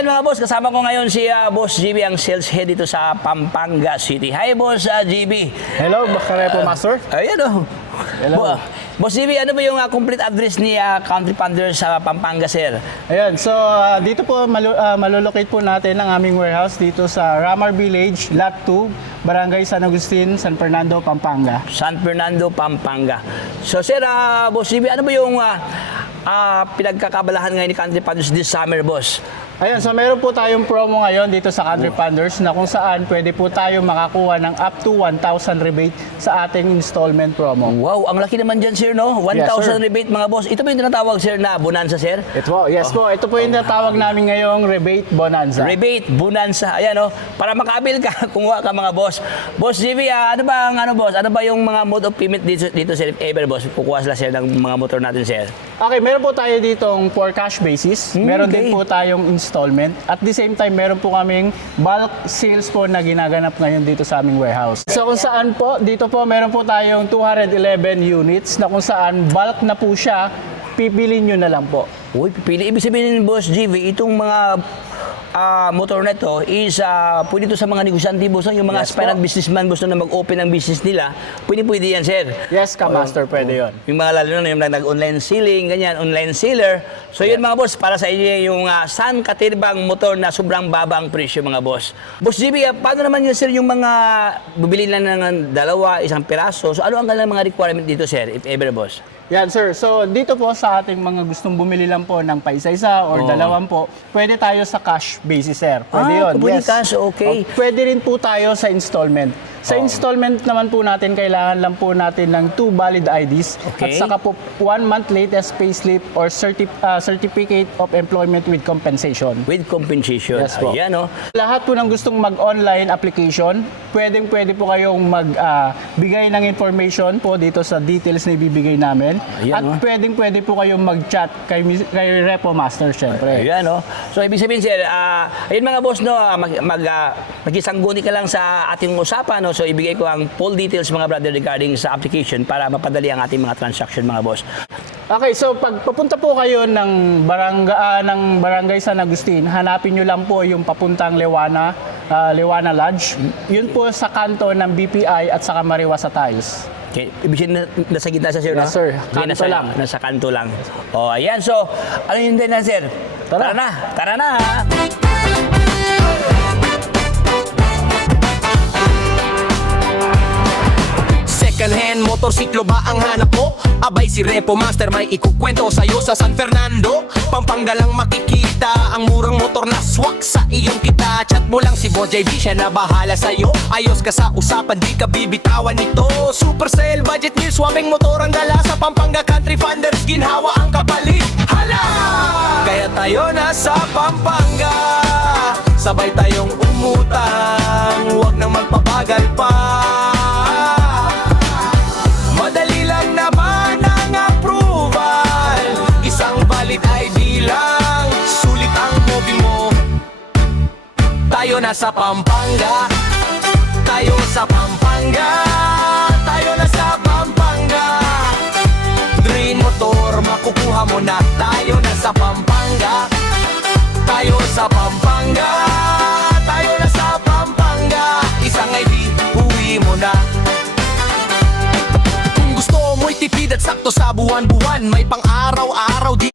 Ayan mga boss, kasama ko ngayon si Boss GB, ang sales head dito sa Pampanga City. Hi Boss GB. Hello, Karepo Master. Ayan o. Hello. Boss GB, ano ba yung complete address ni Country Pander sa Pampanga, sir? Ayan, so dito po malulocate po natin ang aming warehouse dito sa Ramar Village, Lot 2, Barangay San Agustin, San Fernando, Pampanga. San Fernando, Pampanga. So sir, Boss GB, ano ba yung pinagkakabalahan ngayon ni Country Panders this summer, boss? Ayan, so meron po tayong promo ngayon dito sa Country Panders na kung saan pwede po tayo makakuha ng up to 1,000 rebate sa ating installment promo. Wow, ang laki naman dyan, sir, no? 1,000 Yes, sir. rebate, mga boss. Ito ba yung tinatawag, sir, na bonanza, sir? Yes po, ito po yung natawag namin ngayong rebate bonanza. Rebate, bonanza. Ayan, no? Para makaabil ka, kumuha ka, mga boss. Boss GB, ano ba ang boss? Ano ba yung mga mode of payment dito sir, if ever, boss? Kukuha sila, sir, ng mga motor natin, sir. Okay, meron po tayo ditong for cash basis. Meron okay. din po tayong installment. At the same time, meron po kaming bulk sales po na ginaganap ngayon dito sa aming warehouse. So kung saan po, dito po meron po tayong 211 units na kung saan bulk na po siya, pipili nyo na lang po. Uy, pipili. Ibig sabihin, boss GB, itong mga motor na ito is pwede ito sa mga negosyante, boss, yung mga Yes, aspirant po. businessman, boss, na mag-open ng business nila, pwede yan, sir. Yes, Master, pwede yun. Yung mga lalo na yung nag-online selling, ganyan, online seller. So yun mga boss, para sa inyo yung San Katirbang motor na sobrang baba ang presyo, mga boss. Boss GB, paano naman yun, sir, yung mga bibili lang ng dalawa, isang piraso? So ano ang kanilang mga requirement dito, sir, if ever, boss? Yan, sir. So, dito po sa ating mga gustong bumili lang po ng paisa-isa or dalawan po, pwede tayo sa cash basis, sir. Pwede yun. Pwede cash, okay. Pwede rin po tayo sa installment. Sa installment naman po natin, kailangan lang po natin ng 2 valid IDs Okay. at saka po 1 month latest payslip or certificate of employment with compensation. With compensation. Yes po. Ayan, no? Lahat po ng gustong mag-online application, pwede po kayong magbigay ng information po dito sa details na ibibigay namin. Ayan, At no? pwede po kayong mag-chat kay Repo Master, syempre. Ayan, no? So, ibig sabihin, sir, ayun mga boss, no, makisangguni ka lang sa ating usapan, no? So, ibigay ko ang full details, mga brother, regarding sa application para mapadali ang ating mga transaction, mga boss. Okay, so pag papunta po kayo ng Barangay San Agustin, hanapin nyo lang po yung papuntang Lewana Lodge. Yun po sa kanto ng BPI at saka Mariwasa Tiles. Okay. Ibig sabihin, nasa gitna sa sir, no? Yes, sir. Okay, Kanto lang. Nasa kanto lang. O, ayan. So, ano yun din na, sir? Tara. Tara na. Second hand motorsiklo ba ang hanap mo? Abay si Repo Master may ikukwento sa'yo sa San Fernando Pampanga lang makikita ang murang motor na swak sa iyong kita. Chat mo lang si Boss JB, siya na bahala sa'yo. Ayos ka sa usapan, di ka bibitawan nito. Supercell, budget meal, swabing motor ang dala. Sa Pampanga Country Funders, ginhawa ang kapalit. Hala! Kaya tayo na sa Pampanga, sabay tayong umutang, huwag nang magpapagal pa. Madali lang naman ang approval, isang valid ID lang, sulit ang movie mo. Tayo na sa Pampanga, tayo sa Pampanga, tayo na sa Pampanga. Green motor, makukuha mo na. Tayo na sa Pampanga, tayo sa Pampanga, tayo na sa Pampanga. Isang ID, uwi mo na. Kung gusto mo'y tipid at sakto sa buwan-buwan, may pang araw-araw di